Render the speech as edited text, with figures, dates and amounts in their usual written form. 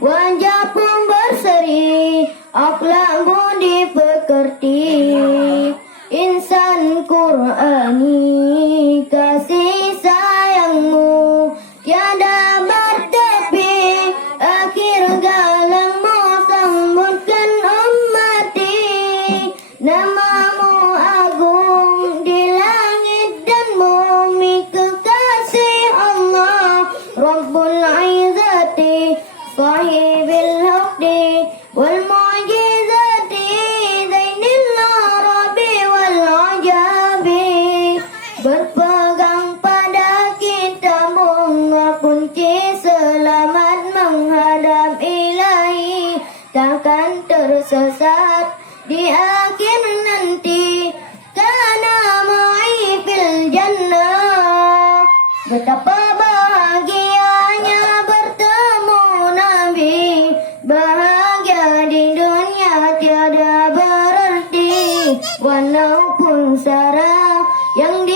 wajah pun berseri, akhlak budi pekerti. Insan Qur'ani, kasih sayangmu tiada bertepi, akhir galangmu sambutkan ummati. Namamu agung di langit dan bumi, kekasih Allah Rabbul Izzati, sahibil haqdi wal mu'jizati, zainil arabi wal ajabi. Berpegang pada kitabullah, kunci selamat menghadap ilahi, takkan tersesat di akhir nanti, karena ma'i fil jannah. Betapa bahagianya bertemu Nabi, bahagia di dunia tiada berarti, walaupun sara yang di